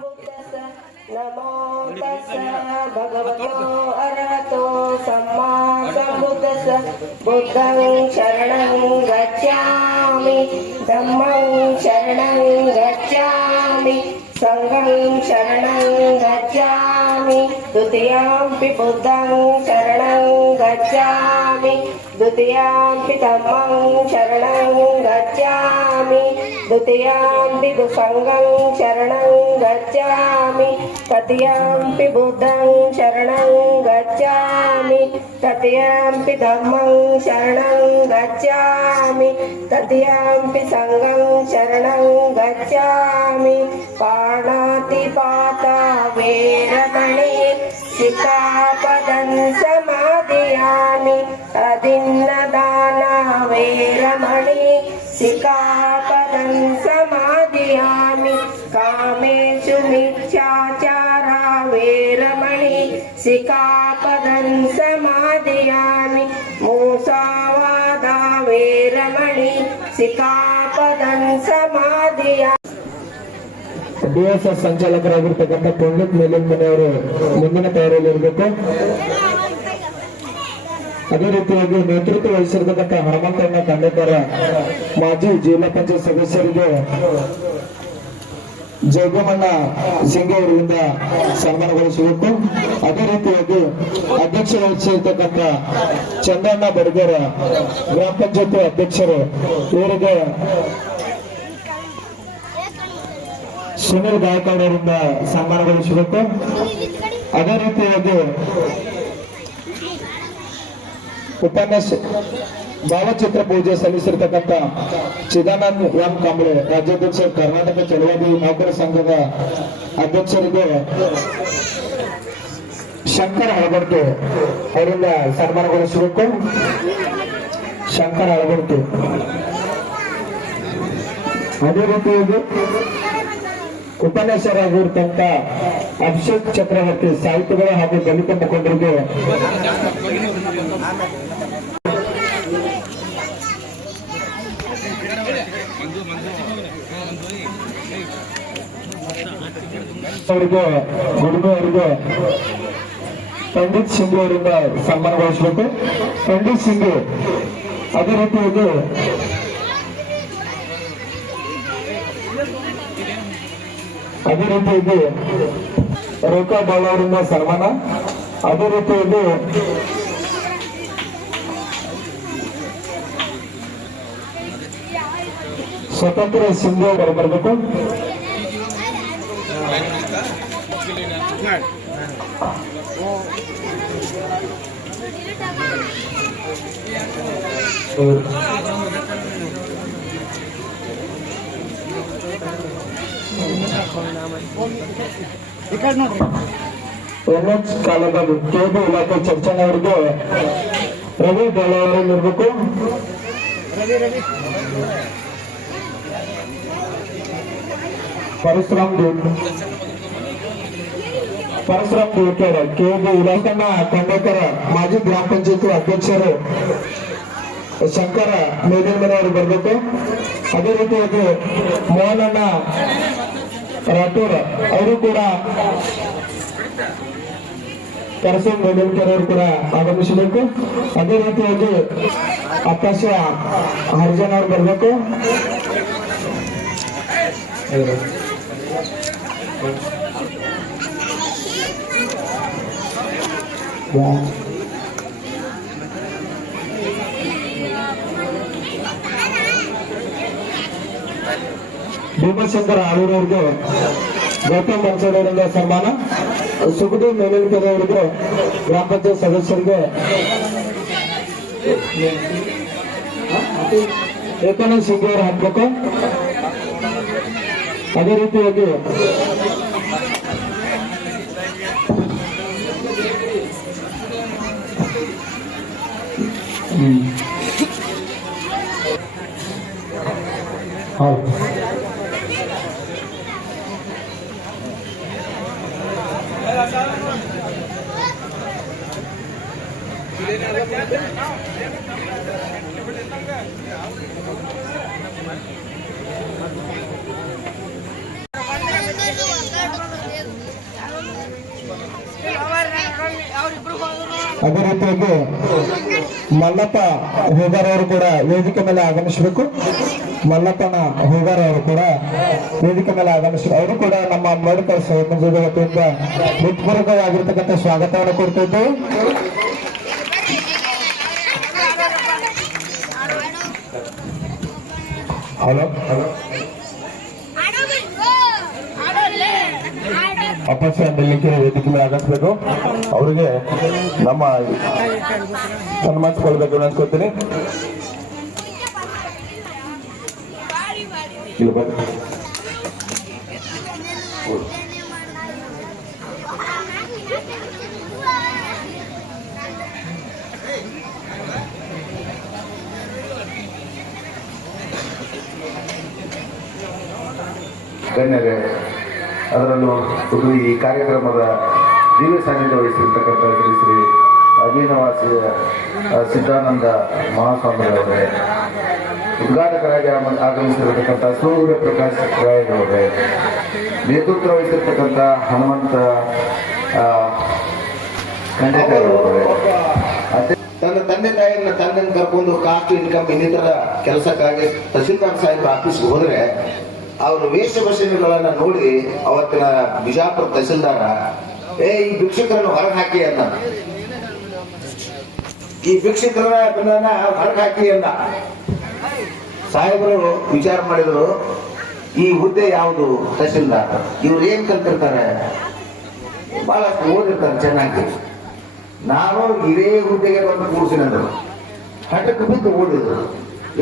बुद्धस्य नमो तस्य भगवतो अरहतो सम्मा सम्बुद्धस्य बुद्धं शरणं गच्छामि धम्मं शरणं गच्छामि संघं शरणं गच्छामि द्वितीयंपि बुद्धं शरणं गच्छामि द्वितीयंपि धम्मं शरणं गच्छामि द्वितीयंपि संघं शरणं गच्छामि तृतीयंपि बुद्धं शरणं गच्छामि तृतीयंपि धम्मं शरणं गच्छामि तृतीयंपि संघं शरणं गच्छामि पाणातिपाता वेरमणि शिखापदं समादयामि अदिन्नदाना वेरमणि शिखापदं समादयामि कामेषु मिथ्याचारा वेरमणि शिखापदं समादयामि मूसावादा वेरमणि शिखापदं समादयामि ಡಿಎಸ್ಎಸ್ ಸಂಚಾಲಕರಾಗಿರ್ತಕ್ಕಂಥ ಪಂಡಿತ್ ಮೇಲಿನ ಮನೆಯವರು ಮುಂದಿನ ತಯಾರಿಯಲ್ಲಿರಬೇಕು. ಅದೇ ರೀತಿಯಾಗಿ ನೇತೃತ್ವ ವಹಿಸಿರ್ತಕ್ಕಂಥ ಹನುಮಂತಣ್ಣ ಖಂಡೇಕರ ಮಾಜಿ ಜಿಲ್ಲಾ ಪಂಚಾಯತ್ ಸದಸ್ಯರಿಗೆ ಜಯಗಮಣ್ಣ ಸಿಂಗ್ ಅವರಿಂದ ಸನ್ಮಾನಗೊಳಿಸಬೇಕು. ಅದೇ ರೀತಿಯಾಗಿ ಅಧ್ಯಕ್ಷ ವಹಿಸಿರ್ತಕ್ಕಂಥ ಚಂದಣ್ಣ ಬಡಗೇರ ಗ್ರಾಮ ಪಂಚಾಯತ್ ಅಧ್ಯಕ್ಷರು ಇವರಿಗೆ ಸುನೀಲ್ ಗಾಯಕವಾಡ್ ಅವರಿಂದ ಸನ್ಮಾನಗೊಳಿಸಬೇಕು. ಅದೇ ರೀತಿಯಾಗಿ ಉಪನ್ಯಾಸ ಭಾವಚಿತ್ರ ಪೂಜೆ ಸಲ್ಲಿಸಿರ್ತಕ್ಕಂಥ ಚಿದಾನಂದ್ ಎಂ ಕಾಂಬ್ಳೆ ರಾಜ್ಯಾಧ್ಯಕ್ಷ ಕರ್ನಾಟಕ ಚಲವಾದಿ ನೌಕರ ಸಂಘದ ಅಧ್ಯಕ್ಷರಿಗೆ ಶಂಕರ್ ಹಳಬರ್ತಿ ಅವರಿಂದ ಸನ್ಮಾನಗೊಳಿಸಬೇಕು. ಶಂಕರ್ ಹಳಬರ್ತಿ. ಅದೇ ರೀತಿಯಾಗಿ ಉಪನ್ಯಾಸರಾಗಿರ್ತಕ್ಕಂಥ ಅಭಿಷೇಕ್ ಚಕ್ರವರ್ತಿ ಸಾಹಿತ್ಯಗಳು ಹಾಗೂ ದಲಿತ ಮುಖಂಡರಿಗೆ ಅವರಿಗೆ ಗುಡುಮೆ ಅವರಿಗೆ ಪಂಡಿತ್ ಸಿಂಗ್ ಅವರಿಂದ ಸನ್ಮಾನಗೊಳಿಸಬೇಕು. ಪಂಡಿತ್ ಸಿಂಗ್ ಅದೇ ರೀತಿಯಾಗಿ ರೇಖಾ ಬಾಲ್ ಅವರಿಂದ ಸನ್ಮಾನ. ಅದೇ ರೀತಿಯಾಗಿ ಸ್ವತಂತ್ರ ಸಿಂಗ್ ಅವರು ಬರಬೇಕು. ಎನ್ಎಚ್ ಕಾಲದ ಕೇಬಿ ಇಲಾಖೆ ಚರ್ಚನ್ ಅವರಿಗೆ ರವಿ ಬೇಲವರು ಇರಬೇಕು. ಪರಶುರಾಮ್ ದೇವಕೇರ ಕೆಬಿ ಇಲಾಖೆ ಖಂಡೇಕರ ಮಾಜಿ ಗ್ರಾಮ ಪಂಚಾಯತ್ ಅಧ್ಯಕ್ಷರು ಶಂಕರ ಮೇಲಿನ ಮನೆಯವರು ಬರಬೇಕು. ಅದೇ ರೀತಿಯಾಗಿ ಮೋಹನಣ್ಣ ರಾಠೋರ್ ಅವರು ಕೂಡ ಕರಸೆ ಮೇಲಿನಕೆರೆಯವರು ಕೂಡ ಆಗಮಿಸಬೇಕು. ಅದೇ ರೀತಿಯಾಗಿ ಆಕಾಶ ಹರಿಜನ್ ಅವರು ಬರಬೇಕು. ಭೀಮಶಂಕರ ಆಳೂರವರಿಗೆ ಗೌತಮ್ ಬನ್ಸೋಡವರಿಂದ ಸನ್ಮಾನ. ಸುಖದೇವ್ ಮೇಲಿನಕೆರೆ ಅವರಿಗೆ ಗ್ರಾಮ ಪಂಚಾಯತ್ ಸದಸ್ಯರಿಗೆ ಏಕಾನಂದ್ ಸಿಂಗ್ ಅವರು ಹಾಕ್ಬೇಕು. ಅದೇ ರೀತಿಯಾಗಿ ಹೌದು ಅದೇ ರೀತಿಯಾಗಿ ಮಲ್ಲಪ್ಪ ಹೋಗಾರ್ ಅವರು ಕೂಡ ವೇದಿಕೆ ಮೇಲೆ ಆಗಮಿಸಬೇಕು. ಮಲ್ಲಪ್ಪನ ಹೋಗಾರ್ ಅವರು ಕೂಡ ವೇದಿಕೆ ಮೇಲೆ ಆಗಮಿಸಬೇಕು. ಅವರು ಕೂಡ ನಮ್ಮ ಅಂಬೇಡ್ಕರ್ ಸಂಯೋಜನೆ ವತಿಯಿಂದ ಹೃತ್ಪೂರ್ವಕವಾಗಿರ್ತಕ್ಕಂಥ ಸ್ವಾಗತವನ್ನು ಕೊಡ್ತಾ ಇದ್ದೇವೆ. ಹಲೋ ಅಪ್ಪಸ ಮೆಲ್ಲಿಕೆ ವೇದಿಕೆ ಮೇಲೆ ಆಗಮಿಸಬೇಕು. ಅವರಿಗೆ ನಮ್ಮ ಸನ್ಮಾನಿಸಿಕೊಳ್ಬೇಕು ಅನ್ಸ್ಕೊತೀನಿ. ಇಲ್ಲಿ ಬನ್ನಿ. ಗಣ್ಯರೇ, ಅದರಲ್ಲೂ ಈ ಕಾರ್ಯಕ್ರಮದ ದಿವ್ಯ ಸಾನ್ನಿಧ್ಯ ವಹಿಸಿರ್ತಕ್ಕಂಥ ಶ್ರೀ ಶ್ರೀ ಅಭಿನವಾಸಿ ಸಿದ್ಧಾನಂದ ಮಹಾಸ್ವಾಮಿಗಳವರೇ, ಉದ್ಘಾಟಕರಾಗಿ ಆಗಮಿಸಿರತಕ್ಕಂಥ ಸೂರ್ಯ ಪ್ರಕಾಶ್ ರಾಯರವರೇ, ನೇತೃತ್ವ ವಹಿಸಿರ್ತಕ್ಕಂಥ ಹನುಮಂತ ಖಂಡೇಕರವರೇ, ತನ್ನ ತಂದೆ ತಾಯಿಯನ್ನ ತಂದನ್ನು ಕರ್ಕೊಂಡು ಕಾಸ್ಟ್ ಇನ್ಕಮ್ ಇನ್ನಿತರ ಕೆಲಸಕ್ಕಾಗಿ ತಹಸೀಲ್ದಾರ್ ಸಾಹೇಬ್ ಆಫೀಸ್ಗೆ ಹೋದ್ರೆ ಅವರು ವೇಷಭೂಷಣಗಳನ್ನ ನೋಡಿ ಅವತ್ತಿನ ಬಿಜಾಪುರ ತಹಸೀಲ್ದಾರ ಈ ಭಿಕ್ಷುಕರನ್ನು ಹೊರಗೆ ಹಾಕಿ ಅಂದ. ಈ ಭಿಕ್ಷುಕರನ್ನ ಹೊರಗೆ ಹಾಕಿ ಅಂದ. ಸಾಹೇಬರು ವಿಚಾರ ಮಾಡಿದ್ರು, ಈ ಹುದ್ದೆ ಯಾವುದು ತಹಸೀಲ್ದಾರ್, ಇವ್ರು ಏನ್ ಕಲ್ತಿರ್ತಾರೆ, ಬಹಳಷ್ಟು ಓದಿರ್ತಾರೆ ಚೆನ್ನಾಗಿ. ನಾನು ಇದೇ ಹುದ್ದೆಗೆ ಬಂದು ಕೂರಿಸಿನಂದ್ರು. ಹಠಕ್ಕೆ ಬಿದ್ದು ಓದಿದ್ರು,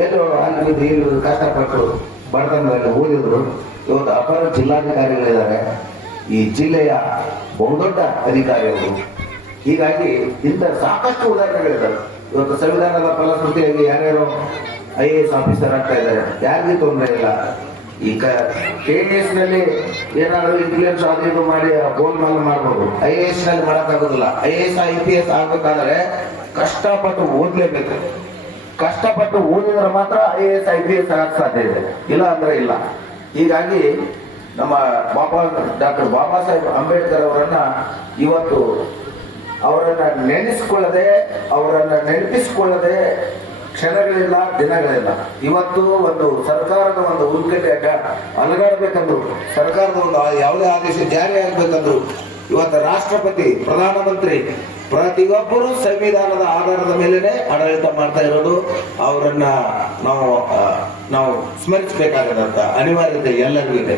ಎಲ್ಲೋ ಅಲ್ಲಿ ಬಿದ್ದು ಇಲ್ಲಿ ಕಷ್ಟಪಟ್ಟು ಬಡತನದಲ್ಲಿ ಓದಿದ್ರು. ಇವತ್ತು ಅಪರ ಜಿಲ್ಲಾಧಿಕಾರಿಗಳಿದ್ದಾರೆ, ಈ ಜಿಲ್ಲೆಯ ಬಹುದೊಡ್ಡ ಅಧಿಕಾರಿಗಳು. ಹೀಗಾಗಿ ಇಂಥ ಸಾಕಷ್ಟು ಉದಾಹರಣೆಗಳಿದ್ದಾರೆ. ಇವತ್ತು ಸಂವಿಧಾನದ ಫಲಶ್ರುತಿಯಾಗಿ ಯಾರ್ಯಾರು IAS ಆಫೀಸರ್ ಆಗ್ತಾ ಇದ್ದಾರೆ, ಯಾರಿಗೂ ತೊಂದರೆ ಇಲ್ಲ. ಈ KS ನಲ್ಲಿ ಏನಾದ್ರು ಇನ್ಫ್ಲೂಯೆನ್ಸ್ ಅದು ಮಾಡಿ ಗೋಲ್ಮಾಲ್ ಮಾಡ್ಬೋದು, IAS ನಲ್ಲಿ ಮಾಡಕ್ಕಾಗೋದಿಲ್ಲ. IAS IPS ಆಗ್ಬೇಕಾದ್ರೆ ಕಷ್ಟಪಟ್ಟು ಓದ್ಲೇಬೇಕು. ಕಷ್ಟಪಟ್ಟು ಓದಿದ್ರೆ ಮಾತ್ರ IAS IPS ಆಗಕ್ಕೆ ಸಾಧ್ಯ ಇದೆ, ಇಲ್ಲ ಅಂದ್ರೆ ಇಲ್ಲ. ಹೀಗಾಗಿ ನಮ್ಮ ಡಾಕ್ಟರ್ ಬಾಬಾ ಸಾಹೇಬ್ ಅಂಬೇಡ್ಕರ್ ಅವರನ್ನ ಇವತ್ತು ಅವರನ್ನ ನೆನಪಿಸಿಕೊಳ್ಳದೆ ಕ್ಷಣಗಳಿಲ್ಲ, ದಿನಗಳಿಲ್ಲ. ಇವತ್ತು ಒಂದು ಸರ್ಕಾರದ ಒಂದು ಉದ್ಘಾಟನೆ ಅಲಗಾಡ್ಬೇಕಂದ್ರು, ಸರ್ಕಾರದ ಒಂದು ಯಾವುದೇ ಆದೇಶ ಜಾರಿ ಆಗ್ಬೇಕಂದ್ರು ಇವತ್ತು ರಾಷ್ಟ್ರಪತಿ, ಪ್ರಧಾನಮಂತ್ರಿ ಪ್ರತಿಯೊಬ್ಬರು ಸಂವಿಧಾನದ ಆಧಾರದ ಮೇಲೆನೆ ಆಡಳಿತ ಮಾಡ್ತಾ ಇರೋದು. ಅವರನ್ನ ನಾವು ಸ್ಮರಿಸಬೇಕಾಗದಂತ ಅನಿವಾರ್ಯತೆ ಎಲ್ಲರಿಗೂ ಇದೆ.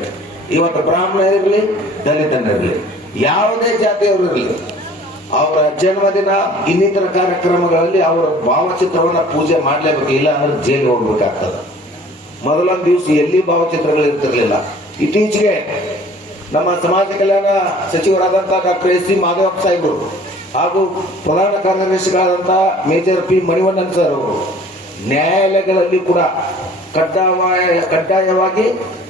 ಇವತ್ತು ಬ್ರಾಹ್ಮಣ ಇರಲಿ, ದಲಿತನಿರಲಿ, ಯಾವುದೇ ಜಾತಿಯವರು ಇರಲಿ, ಅವರ ಜನ್ಮದಿನ ಇನ್ನಿತರ ಕಾರ್ಯಕ್ರಮಗಳಲ್ಲಿ ಅವರ ಭಾವಚಿತ್ರವನ್ನ ಪೂಜೆ ಮಾಡ್ಲೇಬೇಕು, ಇಲ್ಲ ಅಂದ್ರೆ ಜೈಲಿಗೆ ಹೋಗ್ಬೇಕಾಗ್ತದೆ. ಮೊದಲೊಂದು ದಿವಸ ಎಲ್ಲಿ ಭಾವಚಿತ್ರಗಳು ಇರ್ತಿರ್ಲಿಲ್ಲ. ಇತ್ತೀಚೆಗೆ ನಮ್ಮ ಸಮಾಜ ಕಲ್ಯಾಣ ಸಚಿವರಾದಂತಹ ಡಾಕ್ಟರ್ S. ಮಾಧವಪ್ಪ ಸಾಹೇಬರು ಹಾಗೂ ಪ್ರಧಾನ ಕಾರ್ಯದರ್ಶಿಗಳಾದಂತಹ ಮೇಜರ್ P. ಮಣಿವಣ್ಣನ್ ಸರ್ ಅವರು ನ್ಯಾಯಾಲಯಗಳಲ್ಲಿ ಕೂಡ ಕಡ್ಡಾಯವಾಗಿ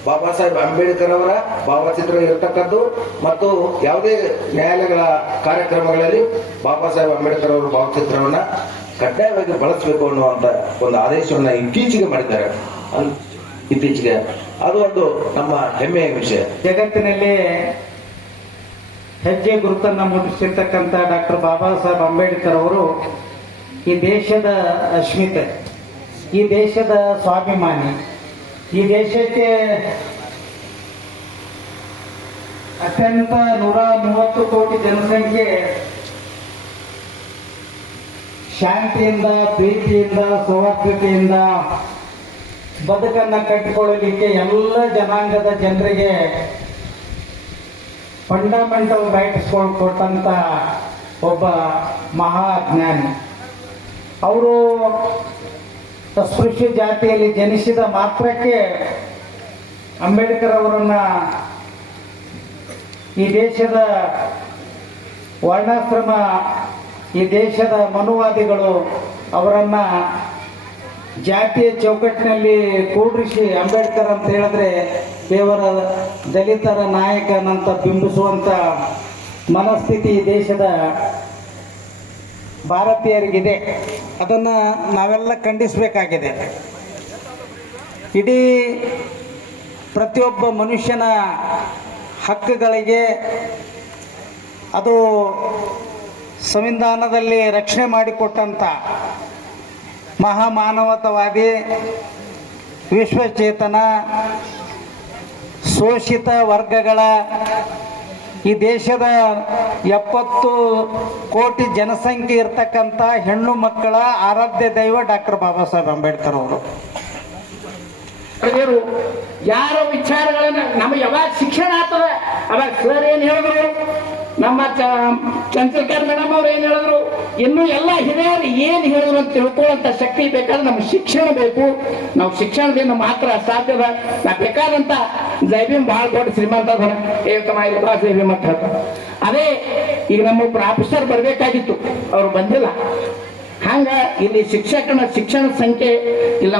ಬಾಬಾ ಸಾಹೇಬ್ ಅಂಬೇಡ್ಕರ್ ಅವರ ಭಾವಚಿತ್ರ ಇರತಕ್ಕದ್ದು ಮತ್ತು ಯಾವುದೇ ನ್ಯಾಯಾಲಯಗಳ ಕಾರ್ಯಕ್ರಮಗಳಲ್ಲಿ ಬಾಬಾ ಸಾಹೇಬ್ ಅಂಬೇಡ್ಕರ್ ಅವರ ಭಾವಚಿತ್ರವನ್ನ ಕಡ್ಡಾಯವಾಗಿ ಬಳಸಬೇಕು ಅನ್ನುವಂತ ಒಂದು ಆದೇಶವನ್ನ ಇತ್ತೀಚೆಗೆ ಮಾಡಿದ್ದಾರೆ. ಇತ್ತೀಚೆಗೆ ಅದು ಒಂದು ನಮ್ಮ ಹೆಮ್ಮೆಯ ವಿಷಯ. ಜಗತ್ತಿನಲ್ಲಿ ಹೆಜ್ಜೆ ಗುರುತನ್ನು ಮೂಡಿಸಿರ್ತಕ್ಕಂಥ ಡಾಕ್ಟರ್ ಬಾಬಾ ಸಾಹೇಬ್ ಅಂಬೇಡ್ಕರ್ ಅವರು ಈ ದೇಶದ ಅಸ್ಮಿತೆ, ಈ ದೇಶದ ಸ್ವಾಭಿಮಾನಿ, ಈ ದೇಶಕ್ಕೆ ಅತ್ಯಂತ 130 ಕೋಟಿ ಜನಸಂಖ್ಯೆ ಶಾಂತಿಯಿಂದ, ಪ್ರೀತಿಯಿಂದ, ಸೌಹಾರ್ದತೆಯಿಂದ ಬದುಕನ್ನ ಕಟ್ಟಿಕೊಳ್ಳಲಿಕ್ಕೆ ಎಲ್ಲ ಜನಾಂಗದ ಜನರಿಗೆ ಫಂಡಮೆಂಟಲ್ ರೈಟ್ಸ್ ಕೊಟ್ಟಂತ ಒಬ್ಬ ಮಹಾಜ್ಞಾನಿ. ಅವರು ಅಸ್ಪೃಶ್ಯ ಜಾತಿಯಲ್ಲಿ ಜನಿಸಿದ ಮಾತ್ರಕ್ಕೆ ಅಂಬೇಡ್ಕರ್ ಅವರನ್ನ ಈ ದೇಶದ ವರ್ಣಾಶ್ರಮ, ಈ ದೇಶದ ಮನುವಾದಿಗಳು ಅವರನ್ನ ಜಾತಿಯ ಚೌಕಟ್ಟಿನಲ್ಲಿ ಕೂಡಿಸಿ ಅಂಬೇಡ್ಕರ್ ಅಂತ ಹೇಳಿದ್ರೆ ಕೇವಲ ದಲಿತರ ನಾಯಕನಂತ ಬಿಂಬಿಸುವಂತ ಮನಸ್ಥಿತಿ ಈ ದೇಶದ ಭಾರತೀಯರಿಗಿದೆ. ಅದನ್ನು ನಾವೆಲ್ಲ ಖಂಡಿಸಬೇಕಾಗಿದೆ. ಇಡೀ ಪ್ರತಿಯೊಬ್ಬ ಮನುಷ್ಯನ ಹಕ್ಕುಗಳಿಗೆ ಅದು ಸಂವಿಧಾನದಲ್ಲಿ ರಕ್ಷಣೆ ಮಾಡಿಕೊಟ್ಟಂಥ ಮಹಾಮಾನವತಾವಾದಿ, ವಿಶ್ವಚೇತನ, ಶೋಷಿತ ವರ್ಗಗಳ ಈ ದೇಶದ 70 ಕೋಟಿ ಜನಸಂಖ್ಯೆ ಇರ್ತಕ್ಕಂಥ ಹೆಣ್ಣು ಮಕ್ಕಳ ಆರಾಧ್ಯ ದೈವ ಡಾಕ್ಟರ್ ಬಾಬಾ ಸಾಹೇಬ್ ಅಂಬೇಡ್ಕರ್ ಅವರು. ಯಾರ ವಿಚಾರಗಳನ್ನ ನಮಗೆ ಯಾವಾಗ ಶಿಕ್ಷಣ ಆಗ್ತದ ಅವಾಗ ಸರ್ ಏನು ಹೇಳಿದ್ರು, ನಮ್ಮ ಚಂಚಲ್ಕರ್ ಮೇಡಮ್ ಅವ್ರು ಏನು ಹೇಳಿದ್ರು, ಇನ್ನು ಎಲ್ಲ ಹಿರಿಯರು ಏನು ಹೇಳಿದ್ರು ಅಂತ ತಿಳ್ಕೊಳ್ಳುವಂತ ಶಕ್ತಿ ಬೇಕಾದ್ರೆ ನಮ್ಗೆ ಶಿಕ್ಷಣ ಬೇಕು. ನಾವು ಶಿಕ್ಷಣದಿಂದ ಮಾತ್ರ ಸಾಧ್ಯದ. ನಾ ಬೇಕಾದಂತ ಜೈಬೀಮ್ ಬಹಳ ದೊಡ್ಡ ಶ್ರೀಮಂತ ಅದ, ಏಕಮಾಯಿಲ್ಲ ಜೈಬೀಮ್ ಅಂತ ಹೇಳ್ತಾರೆ. ಅದೇ ಈಗ ನಮ್ಮ ಪ್ರೊಫೆಸರ್ ಬರಬೇಕಾಗಿತ್ತು, ಅವ್ರು ಬಂದಿಲ್ಲ. ಹಂಗ ಇಲ್ಲಿ ಶಿಕ್ಷಣ ಸಂಖ್ಯೆ ಇಲ್ಲ.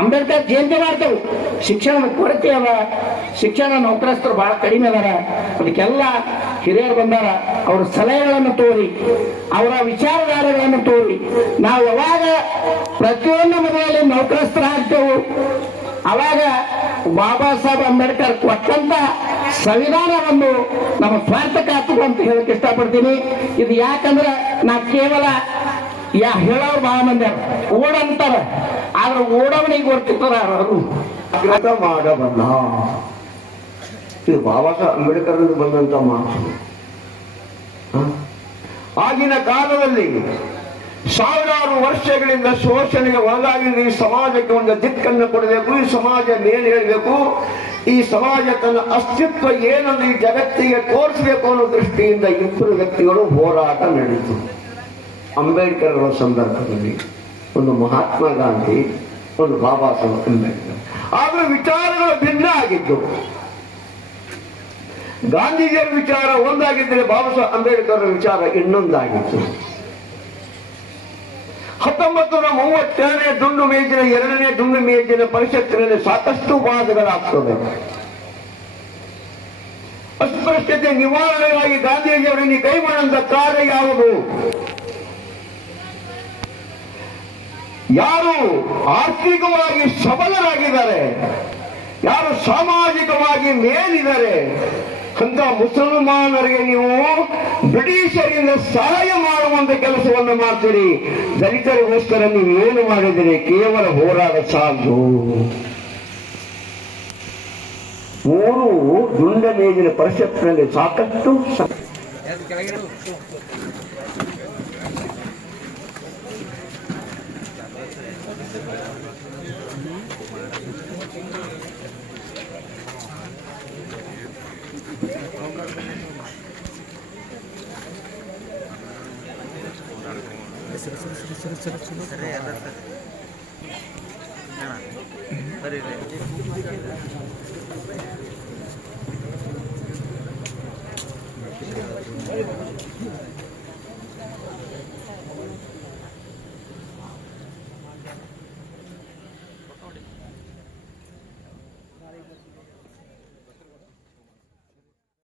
ಅಂಬೇಡ್ಕರ್ ಜಯಂತಿ ಮಾಡ್ತೇವೆ, ಶಿಕ್ಷಣದ ಕೊರತೆ ಅದ, ಶಿಕ್ಷಣ ನೌಕರಸ್ಥರು ಬಹಳ ಕಡಿಮೆ ಅದಾರ. ಅದಕ್ಕೆಲ್ಲ ಹಿರಿಯರು ಬಂದಾರ, ಅವ್ರ ಸಲಹೆಗಳನ್ನು ತೋರಿ, ಅವರ ವಿಚಾರಧಾರೆಗಳನ್ನು ತೋರಿ ನಾವು ಯಾವಾಗ ಪ್ರತಿಯೊಂದು ಮನೆಯಲ್ಲಿ ನೌಕರಸ್ಥರಾಗ್ತೇವೆ ಅವಾಗ ಬಾಬಾ ಸಾಹೇಬ್ ಅಂಬೇಡ್ಕರ್ ಕೊಟ್ಟಂತ ಸಂವಿಧಾನವನ್ನು ನಮ್ಮ ಸ್ವಾರ್ಥಕ್ಕೆ ಹಾಕುವ ಅಂತ ಹೇಳಕ್ ಇಷ್ಟಪಡ್ತೀನಿ. ಇದು ಯಾಕಂದ್ರೆ ನಾ ಕೇವಲ ಹೇಳೋರು ಬಹಳ ಮಂದಿ ಓಡಂತಾರ, ಆದ್ರೆ ಓಡವನಿಗೆ ಗೊತ್ತಿರ್ತಾರ ಅವರು ಮಾಡಬಲ್ಲ. ಇದು ಬಾಬಾ ಸಾಹೇಬ್ ಅಂಬೇಡ್ಕರ್ ಬಂದಂತ ಮಾತು. ಆಗಿನ ಕಾಲದಲ್ಲಿ ಸಾವಿರಾರು ವರ್ಷಗಳಿಂದ ಶೋಷಣೆಗೆ ಒಳಗಾಗಿರುವ ಈ ಸಮಾಜಕ್ಕೆ ಒಂದು ದಿಕ್ಕನ್ನು ಕೊಡಬೇಕು, ಈ ಸಮಾಜ ಏನು ಹೇಳಬೇಕು, ಈ ಸಮಾಜ ತನ್ನ ಅಸ್ತಿತ್ವ ಏನನ್ನು ಈ ಜಗತ್ತಿಗೆ ತೋರಿಸಬೇಕು ಅನ್ನೋ ದೃಷ್ಟಿಯಿಂದ ಇಬ್ಬರು ವ್ಯಕ್ತಿಗಳು ಹೋರಾಟ ನಡೆಯಿತು. ಅಂಬೇಡ್ಕರ್ ಅವರ ಸಂದರ್ಭದಲ್ಲಿ ಒಂದು ಮಹಾತ್ಮ ಗಾಂಧಿ, ಒಂದು ಬಾಬಾ ಸಾಹೇಬ್ ಅಂಬೇಡ್ಕರ್. ಆದ್ರೆ ವಿಚಾರಗಳು ಭಿನ್ನ ಆಗಿದ್ದು. ಗಾಂಧೀಜಿಯವರ ವಿಚಾರ ಒಂದಾಗಿದ್ದರೆ ಬಾಬಾ ಸಾಹೇಬ್ ಅಂಬೇಡ್ಕರ್ ವಿಚಾರ ಇನ್ನೊಂದಾಗಿತ್ತು. 1932ನೇ ದುಂಡು ಮೇಜಿನ 2ನೇ ದುಂಡು ಮೇಜಿನ ಪರಿಷತ್ತಿನಲ್ಲಿ ಸಾಕಷ್ಟು ವಾದಗಳಾಗ್ತದೆ. ಅಸ್ಪೃಶ್ಯತೆ ನಿವಾರಣೆಗಾಗಿ ಗಾಂಧೀಜಿಯವರನ್ನು ಕೈ ಮಾಡುವಂತ ಕಾರ್ಯ ಯಾವುದು? ಯಾರು ಆರ್ಥಿಕವಾಗಿ ಸಬಲರಾಗಿದ್ದಾರೆ, ಯಾರು ಸಾಮಾಜಿಕವಾಗಿ ಮೇಲಿದ್ದಾರೆ ಅಂತ ಮುಸಲ್ಮಾನರಿಗೆ ನೀವು ಬ್ರಿಟಿಷರಿಂದ ಸಹಾಯ ಮಾಡುವಂತ ಕೆಲಸವನ್ನು ಮಾಡ್ತೀರಿ. ದಲಿತರಿಗೋಸ್ಕರ ನೀವು ಏನು ಮಾಡಿದಿರಿ? ಕೇವಲ ಹೋರಾಟ ಸಾಲದು. 3 ದುಂಡ ಮೇಜಿನ ಪರಿಷತ್ನಲ್ಲಿ ಸಾಕಷ್ಟು ಸರಿ